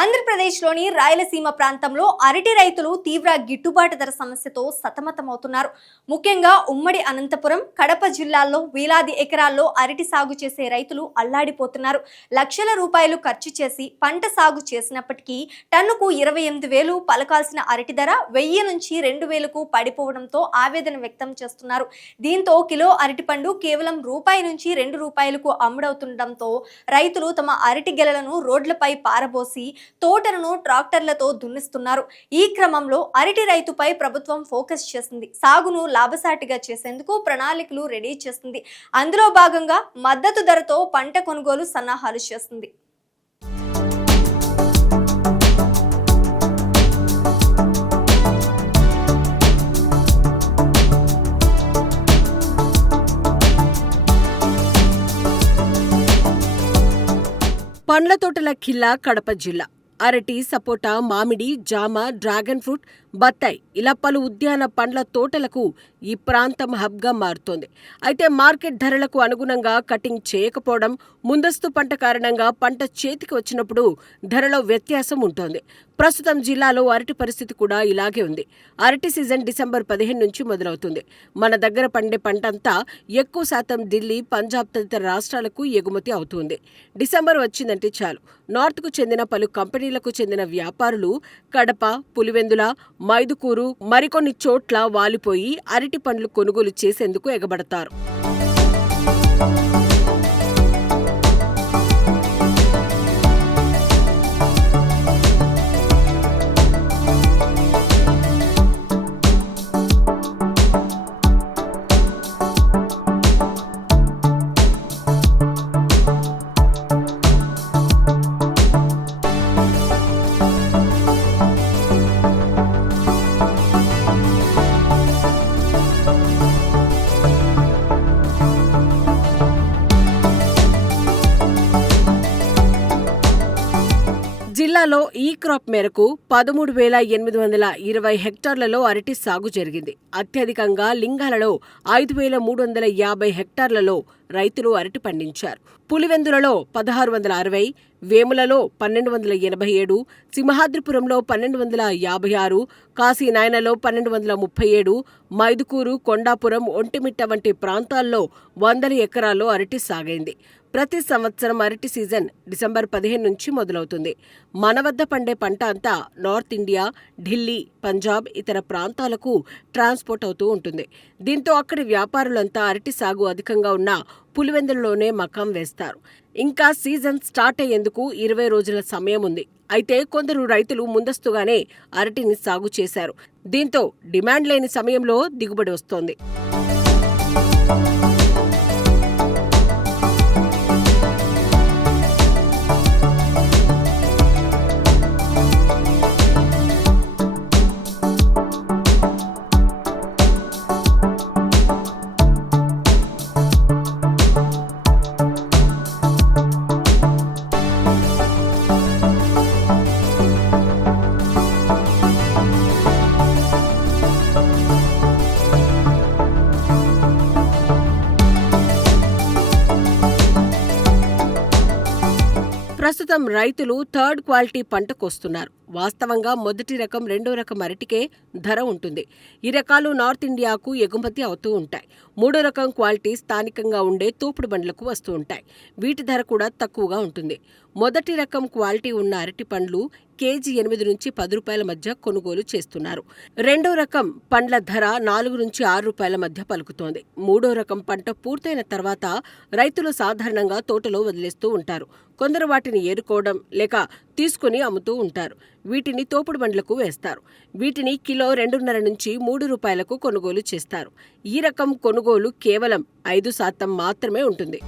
ఆంధ్రప్రదేశ్లోని రాయలసీమ ప్రాంతంలో అరటి రైతులు తీవ్ర గిట్టుబాటు ధర సమస్యతో సతమతమవుతున్నారు. ముఖ్యంగా ఉమ్మడి అనంతపురం, కడప జిల్లాల్లో వేలాది ఎకరాల్లో అరటి సాగు చేసే రైతులు అల్లాడిపోతున్నారు. లక్షల రూపాయలు ఖర్చు చేసి పంట సాగు చేసినప్పటికీ టన్నుకు 28,000 పలకాల్సిన అరటి ధర 1000 నుంచి 2,000కు పడిపోవడంతో ఆవేదన వ్యక్తం చేస్తున్నారు. దీంతో కిలో అరటిపండు కేవలం రూపాయి నుంచి 2 రూపాయలకు అమ్ముడవుతుండటంతో రైతులు తమ అరటి గెలలను రోడ్లపై పారబోసి తోటలను ట్రాక్టర్లతో దున్నిస్తున్నారు. ఈ క్రమంలో అరటి రైతుపై ప్రభుత్వం ఫోకస్ చేసింది. సాగును లాభసాటిగా చేసేందుకు ప్రణాళికలు రెడీ చేస్తుంది. అందులో భాగంగా మద్దతు ధరతో పంట కొనుగోలు సన్నాహాలు చేస్తుంది. పండ్ల తోటల ఖిల్లా కడప జిల్లా. అరటి, సపోటా, మామిడి, జామ, డ్రాగన్ ఫ్రూట్, బత్తాయి ఇలా పలు ఉద్యాన పండ్ల తోటలకు ఈ ప్రాంతం హబ్గా మారుతోంది. అయితే మార్కెట్ ధరలకు అనుగుణంగా కటింగ్ చేయకపోవడం, ముందస్తు పంట కారణంగా పంట చేతికి వచ్చినప్పుడు ధరలో వ్యత్యాసం ఉంటోంది. ప్రస్తుతం జిల్లాలో అరటి పరిస్థితి కూడా ఇలాగే ఉంది. అరటి సీజన్ డిసెంబర్ 15 నుంచి మొదలవుతుంది. మన దగ్గర పండే పంటంతా ఎక్కువ శాతం ఢిల్లీ, పంజాబ్ తదితర రాష్ట్రాలకు ఎగుమతి అవుతుంది. డిసెంబర్ వచ్చిందంటే చాలు నార్త్కు చెందిన పలు కంపెనీలకు చెందిన వ్యాపారులు కడప, పులివెందుల, మైదుకూరు మరికొన్ని చోట్ల వాలిపోయి అరటి పండ్లు కొనుగోలు చేసేందుకు ఎగబడతారు. జిల్లాలో ఈ క్రాప్ మేరకు 13,820 హెక్టార్లలో అరటి సాగు జరిగింది. అత్యధికంగా లింగాలలో 5,350 హెక్టార్లలో రైతులు అరటి పండించారు. పులివెందులలో 1,660, వేములలో 1,287, సింహాద్రిపురంలో 1,256, కాశీనాయనలో 1,237, మైదుకూరు, కొండాపురం, ఒంటిమిట్ట వంటి ప్రాంతాల్లో వందల ఎకరాల్లో అరటి సాగైంది. ప్రతి సంవత్సరం అరటి సీజన్ డిసెంబర్ 15 నుంచి మొదలవుతుంది. మన వద్ద పండే పంట అంతా నార్త్ ఇండియా, ఢిల్లీ, పంజాబ్ ఇతర ప్రాంతాలకు ట్రాన్స్పోర్ట్ అవుతూ ఉంటుంది. దీంతో అక్కడి వ్యాపారులంతా అరటి సాగు అధికంగా ఉన్న పులివెందులలోనే మకాం వేస్తారు. ఇంకా సీజన్ స్టార్ట్ అయ్యేందుకు 20 రోజుల సమయం ఉంది. అయితే కొందరు రైతులు ముందస్తుగానే అరటిని సాగు చేశారు. దీంతో డిమాండ్ లేని సమయంలో దిగుబడి వస్తోంది. ప్రస్తుతం రైతులు థర్డ్ క్వాలిటీ పంట కోస్తున్నారు. వాస్తవంగా మొదటి రకం, రెండో రకం అరటికే ధర ఉంటుంది. ఈ రకాలు నార్త్ ఇండియాకు ఎగుమతి అవుతూ ఉంటాయి. మూడో రకం క్వాలిటీ స్థానికంగా ఉండే తోపుడు బండ్లకు వస్తూ ఉంటాయి. వీటి ధర కూడా తక్కువగా ఉంటుంది. మొదటి రకం క్వాలిటీ ఉన్న అరటి పండ్లు కేజీ 8 నుంచి 10 రూపాయల మధ్య కొనుగోలు చేస్తున్నారు. రెండో రకం పండ్ల ధర 4 నుంచి 6 రూపాయల మధ్య పలుకుతోంది. మూడో రకం పంట పూర్తయిన తర్వాత రైతులు సాధారణంగా తోటలో వదిలేస్తూ ఉంటారు. కొందరు వాటిని ఏరుకోవడం లేక తీసుకుని అమ్ముతూ ఉంటారు. వీటిని తోపుడు బండ్లకు వేస్తారు. వీటిని కిలో 2.5 నుంచి 3 రూపాయలకు కొనుగోలు చేస్తారు. ఈ రకం కొనుగోలు కేవలం 5% మాత్రమే ఉంటుంది.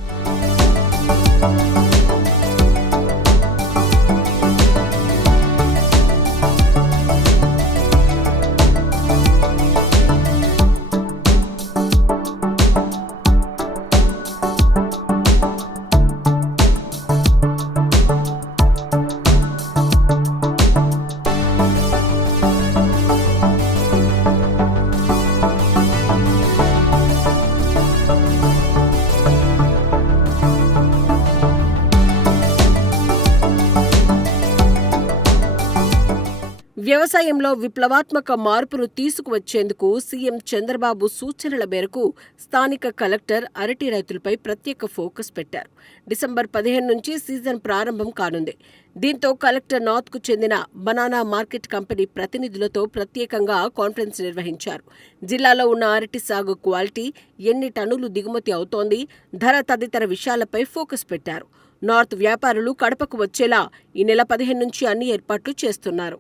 వ్యవసాయంలో విప్లవాత్మక మార్పును తీసుకువచ్చేందుకు సీఎం చంద్రబాబు సూచనల మేరకు స్థానిక కలెక్టర్ అరటి రైతులపై ప్రత్యేక ఫోకస్ పెట్టారు. డిసెంబర్ 15 నుంచి సీజన్ ప్రారంభం కానుంది. దీంతో కలెక్టర్ నార్త్కు చెందిన బనానా మార్కెట్ కంపెనీ ప్రతినిధులతో ప్రత్యేకంగా కాన్ఫరెన్స్ నిర్వహించారు. జిల్లాలో ఉన్న అరటి సాగు క్వాలిటీ, ఎన్ని టన్నులు దిగుమతి అవుతోంది, ధర తదితర విషయాలపై ఫోకస్ పెట్టారు. నార్త్ వ్యాపారులు కడపకు వచ్చేలా ఈ నెల 15 నుంచి అన్ని ఏర్పాట్లు చేస్తున్నారు.